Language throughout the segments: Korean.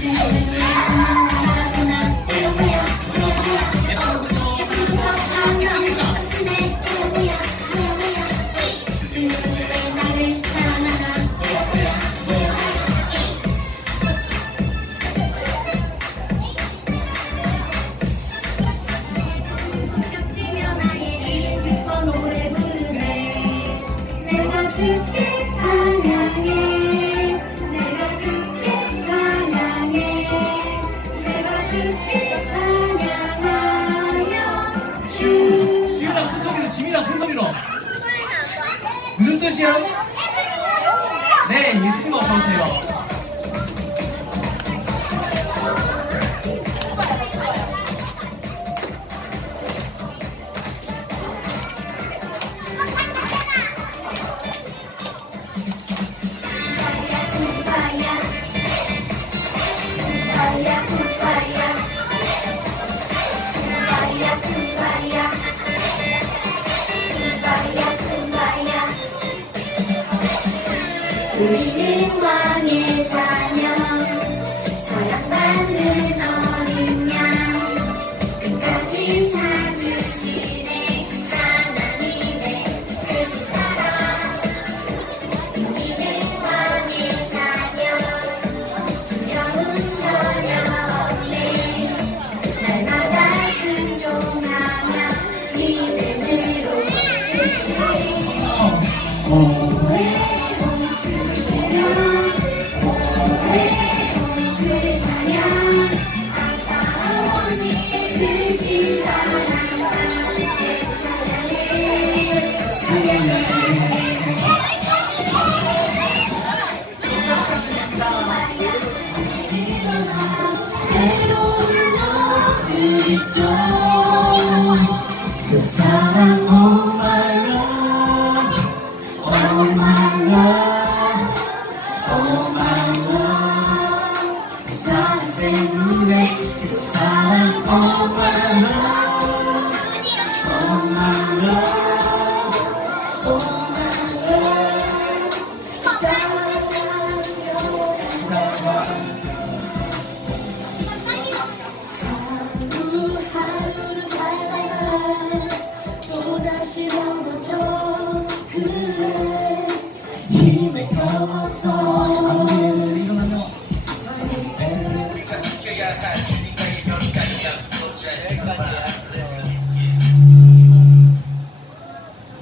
Thank you. 무 아버지 크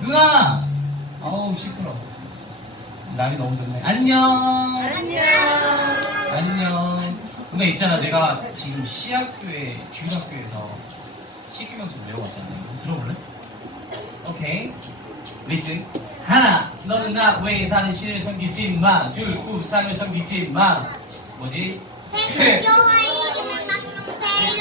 누나 어우 시끄러 날이 너무 좋네 안녕 안녕 안녕. 근데 있잖아, 내가 지금 시학교에, 중학교에서 시규명서 외워왔잖아요. 들어볼래? 오케이. 리슨. 하나, 너는 나 외에 다른 신을 섬기지 마. 둘, 우상을 섬기지 마. 뭐지? 셋,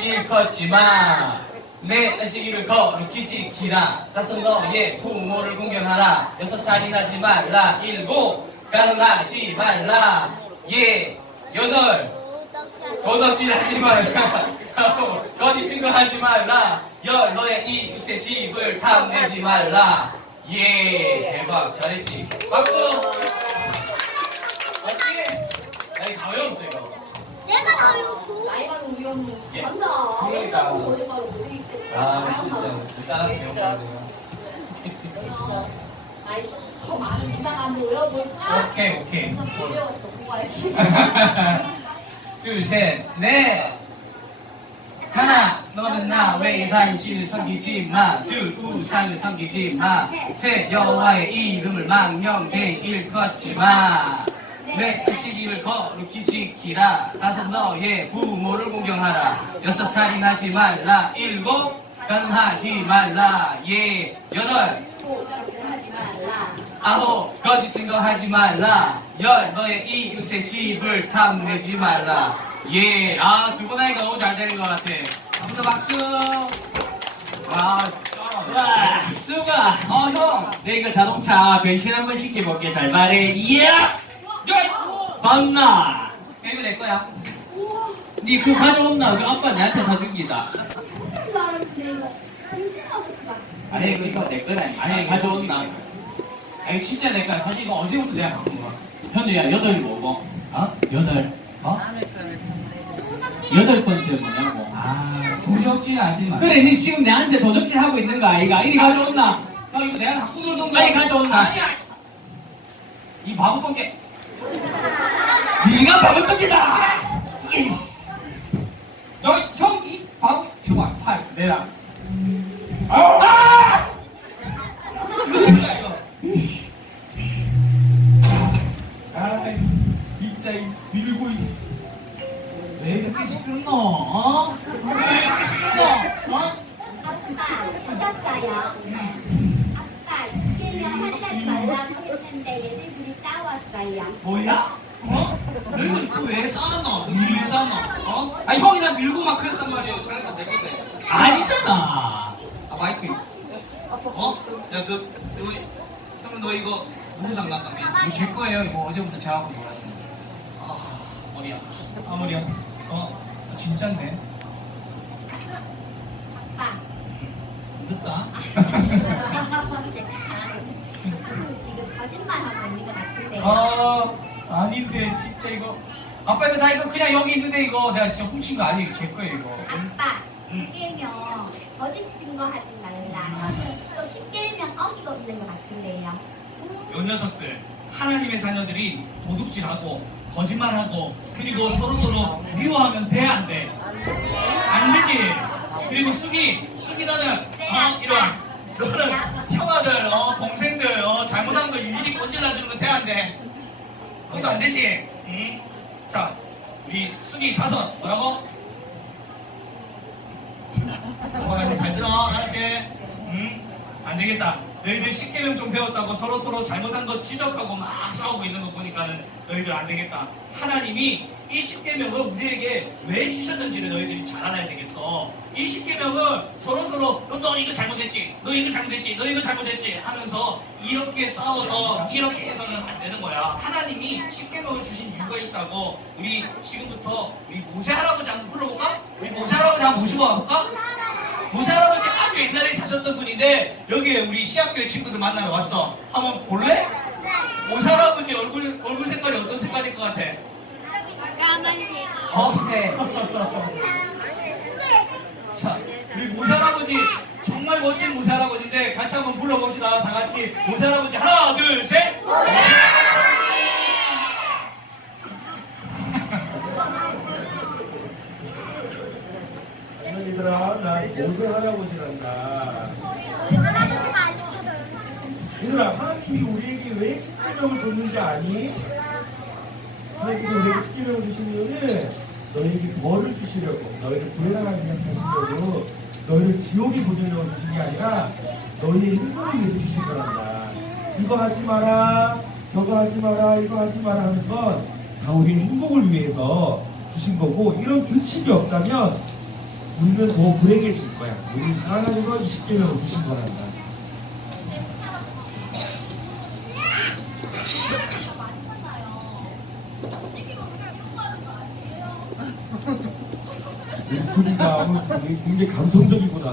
일컫지 마. 내 시기를 거룩히 지 키라. 다섯 너의 부모를 공경하라. 여섯 살이 나지 말라. 일곱 가능하지 말라. 예 여덟 도덕질 하지 말라. 아홉, 거짓 증거하지 말라. 열 너의 이웃의 집을 탐내지 말라. 예 대박 잘했지. 박수. 맞지? 아니 다 외웠어 이거. 내가 다 외웠고 나이 많은 우리 언니 예. 잘한다. 그러니까. 어디가고 어디가고 어디 아 진짜 따라 배웠거든요. 나이 좀더 많은 누나가 한번 외워볼까? 오케이 오케이. 더 외웠어 공부해야지. 둘, 셋, 넷. 하나, 너는 나 외에 당신을 섬기지 마. 둘, 우상을 섬기지 마. 셋, 여호와의 이름을 망령되이 일컫지 마. 넷, 시기를 거룩히 지키라. 다섯, 너의 부모를 공경하라. 여섯, 살이 나지 말라. 일곱, 가능하지 말라. 예, 여덟. 아홉 거짓 증거하지 말라 열 너의 이웃의 집을 탐내지 말라 예 아두 분 하니까 너무 잘 되는 것 같아 박수 박수 와 와, 수가 어 형 내가 자동차 변신 한번 시켜볼게 잘 말해 이야 야 봤나 이거 내 거야 니 그거 가져온나 그 아빠 내한테 사준 기다 아니 이거 이거 내 거다 아니 가져온나 아니 진짜 내 거야 사실 이거 어제부터 내가 갖고 왔어 현우야 여덟이 뭐고? 어? 여덟 어? 여덟 번째 뭐냐고. 아, 도적질 하지 마. 그래, 니 지금 내한테 도적질 하고 있는 거 아이가? 이리 가져온나? 야, 이거 내가 갖고 놀던 거. 아니, 가져온나? 아니야. 이 바보 똥개. 네가 바보 똥개다! 이게. 너, 형, 이 바보, 이리 와, 팔, 내라. 아! 뭐야, 이거? 아, 진짜 이 밀고 이. 왜 이렇게 시끄럽노? 어? 왜 이렇게 시끄럽노? 어? 아빠 오셨어요? 아빠 이재명 하지 말라고 했는데 얘들 둘이 싸웠어요. 뭐야? 어? 너희들 또왜 싸웠노? 너희들 왜 싸웠노? 나 밀고 막 그랬단 말이에요. 장난감 내 건데. 아니잖아. 아 마이크. 어? 야, 너, 너, 형, 너 이거 누구 장난감이야? 이거 제 거예요. 이거 어제부터 제가 하고 놀았어요. 아, 머리야. 아, 머리야. 어, 진짠데? 아빠 늦다. 지금 거짓말 하고 있는 것 같은데요. 아 아닌데 진짜 이거. 아빠 이거 다 이거 그냥 여기 있는데 이거 내가 진짜 훔친 거 아니에요. 제 거예요 이거. 아빠 이재명 거짓 증거 하지 말라. 저는 또 십계명 어기고 있는 것 같은데요. 요 녀석들, 하나님의 자녀들이 도둑질하고, 거짓말하고, 그리고 서로서로 미워하면 돼, 안 돼? 안 되지? 그리고 수기, 수기 너는, 어, 이리 와. 너는 형아들, 어, 동생들, 어, 잘못한 거 일일이 건질러 주는 거 돼, 안 돼? 그것도 안 되지? 응? 자, 우리 수기 다섯, 뭐라고? 뭐라고 잘 들어, 알았지? 응? 안 되겠다. 너희들 10개명 좀 배웠다고 서로 서로 잘못한 거 지적하고 막 싸우고 있는 거 보니까는 너희들 안 되겠다. 하나님이 이 10개명을 우리에게 왜 주셨는지를 너희들이 잘 알아야 되겠어. 이 10개명을 서로 서로 너, 너 이거 잘못했지, 너 이거 잘못했지, 너 이거 잘못했지 하면서 이렇게 싸워서 이렇게 해서는 안 되는 거야. 하나님이 10개명을 이유가 있다고 우리 지금부터 우리 모세 할아버지 한번 불러볼까? 우리 모세 할아버지 한번 모시고 와볼까? 모세 할아버지 아주 옛날에 사셨던 분인데 여기에 우리 시학교의 친구들 만나러 왔어. 한번 볼래? 모세 할아버지 얼굴 얼굴 색깔이 어떤 색깔일 것 같아? 없애. 자, 우리 모세 할아버지 정말 멋진 모세 할아버지인데 같이 한번 불러봅시다. 다 같이 모세 할아버지 하나, 둘, 셋. 얘들아, 나 모세 할아버지란다. 얘들아, 하나님이 우리에게 왜 십계명을 줬는지 아니? 하나님께서 우리에게 십계명을 이유는 너희에게 벌을 주시려고, 너희를 구해나가는 하시려고, 너희를 지옥에 보내려고 주신 게 아니라 너희의 행복을 위해서 주신 거란다. 이거 하지 마라, 저거 하지 마라, 이거 하지 마라 하는 건 다 우리의 행복을 위해서 주신 거고 이런 규칙이 없다면 우리는 더 불행해질 거야. 우리 사랑하셔서 20개명을 주신 거란다. 목소리가 굉장히- 굉장히 감성적이구나.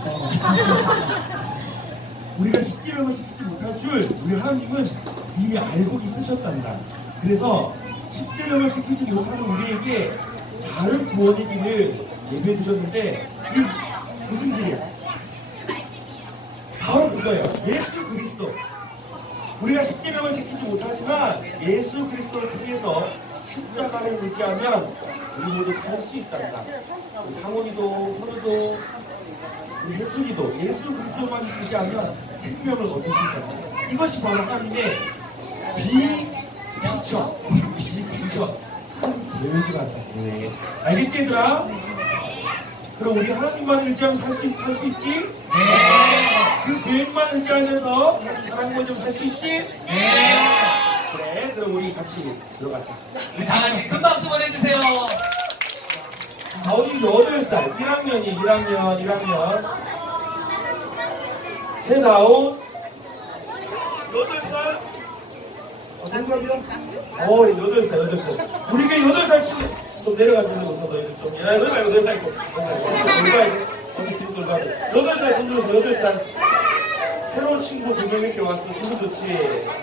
어. 우리가 10개명을 지키지 못할 줄 우리 하나님은 이미 알고 있으셨단다. 그래서 10개명을 지키지 못하는 우리에게 다른 구원의 길을 예비해 주셨는데 그 무슨 길이에요? 바로 그거예요. 예수 그리스도. 우리가 10개명을 지키지 못하지만 예수 그리스도를 통해서 십자가를 의지하면 우리 모두 살 수 있단다. 우리 상원이도 현우도 우리 혜순이도 예수 그리스도만 의지하면 생명을 얻을 수 있다. 이것이 바로 하나님의 비피처, 비피처 큰 계획이란다. 계획. 알겠지 얘들아? 그럼 우리 하나님만 의지하면 살 수 살 수 있지? 네. 그 계획만 의지하면서 하나님만 좀 살 수 있지? 네. 그래. 그럼 우리 같이 들어가자. 우리 다 같이 큰 박수 보내주세요. 가오님 8살, 1학년이 1학년, 1학년. 최다운 8살? 어, 생각이요? 어, 8살, 8살. 우리가 8살씩 좀 내려가주는 거서 너희들 좀. 야, 너희 말고, 너희 말고. 너희 말고. 너희 말고. 어디 뒤에서 올라가 8살 손들어서 8살. 새로운 친구 두명 이렇게 왔어. 기분 좋지?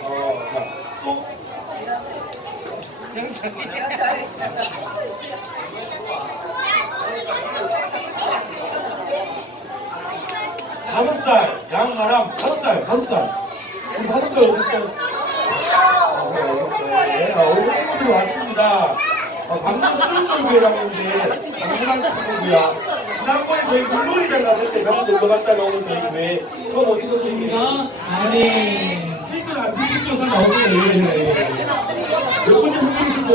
어, 자, 또. 다섯 살, 양아람 다섯 살, 다섯 살. 우리 다섯 살 어디 있어요? 아, 아, 오늘 친구들이 왔습니다. 아, 방금 수능교회라는데 장난한 친구고요. 지난번에 저희 물놀이장 갔을 때 같이 놀러 갔다가 오늘 저희 교회 처음 어디서 봅니다. 아니. 필드 안다 나오세요. 예, 예, 예. 몇 번째 선생님이시죠?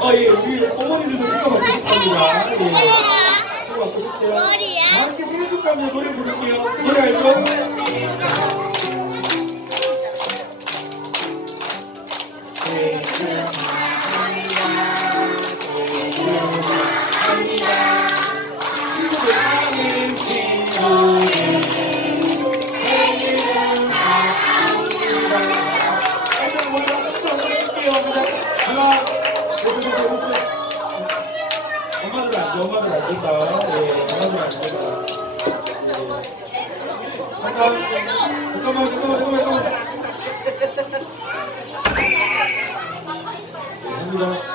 어, 예, 우리 어머니들도 치과 받고 싶답니다. 예. 치과 받고 싶대요. 다 함께 생일 축하하며 노래 부를게요. 노래 알죠? 잠깐, 잠깐만, 잠깐만, 잠깐만. 하나,